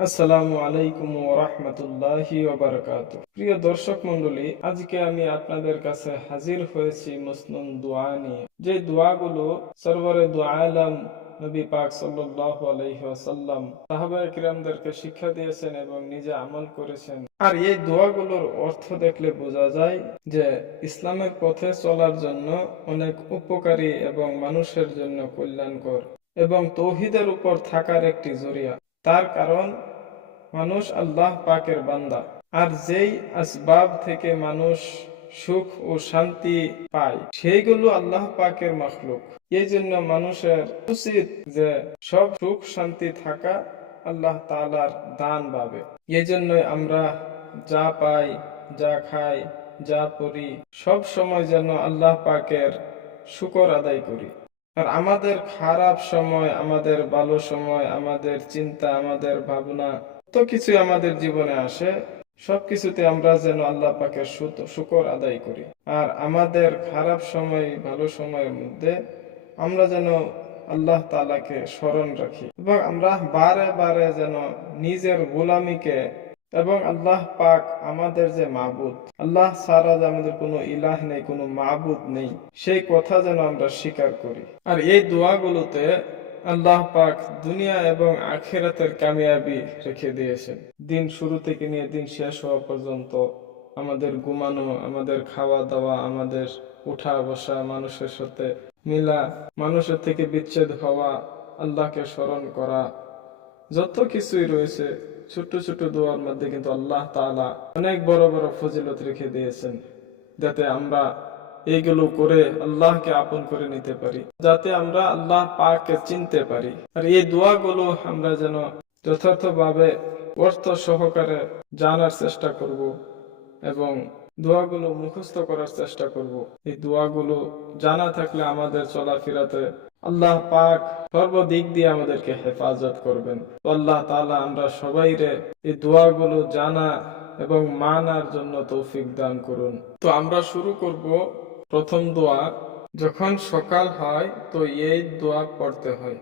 আসসালামু আলাইকুম ওয়া রাহমাতুল্লাহি ওয়া বারাকাতুহু। প্রিয় দর্শক মণ্ডলী, আজকে আমি আপনাদের কাছে হাজির হয়েছি মসনুন দোয়া নিয়ে। যে দোয়াগুলো সরওয়ারে দু আলম নবী পাক সাল্লাল্লাহু আলাইহি ওয়াসাল্লাম সাহাবায়ে কিরামদেরকে শিক্ষা দিয়েছেন এবং নিজে আমল করেছেন। আর এই দোয়াগুলোর অর্থ দেখলে বোঝা যায় যে ইসলামের পথে চলার জন্য অনেক উপকারী এবং মানুষের জন্য কল্যাণকর এবং তৌহিদের উপর থাকার একটি জরিয়া। তার কারণ মানুষ আল্লাহ পাকের বান্দা, আর যেই আসবাব থেকে মানুষ সুখ ও শান্তি পায় সেইগুলো আল্লাহ পাকের মাখলুক। এই জন্য মানুষের উচিত যে সব সুখ শান্তি থাকা আল্লাহ তাআলার দান পাবে। এই জন্যই আমরা যা পাই, যা খাই, যা পড়ি, সব সময় যেন আল্লাহ পাকের শুকর আদায় করি। আর আমাদের খারাপ সময়, আমাদের ভালো সময়, আমাদের চিন্তা, আমাদের ভাবনা, তো কিছু আমাদের জীবনে আসে, সবকিছুতে আমরা যেন আল্লাহ পাকের শুকর আদায় করি। আর আমাদের খারাপ সময়, ভালো সময়ের মধ্যে আমরা যেন আল্লাহ তাআলাকে স্মরণ রাখি এবং আমরা বারে বারে যেন নিজের গোলামিকে এবং আল্লাহ পাক আমাদের যে মাবুদ, আল্লাহ ছাড়া যে আমাদের কোনো ইলাহ নেই, কোনো মাবুদ নেই, সেই কথা যেন আমরা স্বীকার করি। আর এই দোয়াগুলোতে আল্লাহ পাক দুনিয়া এবং আখিরাতের কামিয়াবি রেখে দিয়েছেন। দিন শুরু থেকে নিয়ে দিন শেষ হওয়া পর্যন্ত আমাদের ঘুমানো, আমাদের খাওয়া দাওয়া, আমাদের উঠা বসা, মানুষের সাথে মিলা, মানুষের থেকে বিচ্ছেদ হওয়া, আল্লাহকে স্মরণ করা, যত কিছুই রয়েছে ছোট ছোট দোয়ার মধ্যে কিন্তু আল্লাহ তাআলা অনেক বড় বড় ফজিলত রেখে দিয়েছেন, যাতে আমরা এইগুলো করে আল্লাহকে আপন করে নিতে পারি, যাতে আমরা আল্লাহ পাককে চিনতে পারি। আর এই দোয়াগুলো আমরা যেন যথার্থভাবে অর্থ সহকারে জানার চেষ্টা করব এবং দোয়াগুলো মুখস্থ করার চেষ্টা করব। এই দোয়াগুলো জানা থাকলে আমাদের চলাফেরাতে আল্লাহ পাক সর্বদিক দিয়ে আমাদেরকে হেফাজত করবেন। আল্লাহ তাআলা আমরা সবাইরে এই দোয়াগুলো জানা এবং মানার জন্য তৌফিক দান করুন। তো আমরা শুরু করব প্রথম দোয়া। যখন সকাল হয় তো এই দোয়া পড়তে হয়।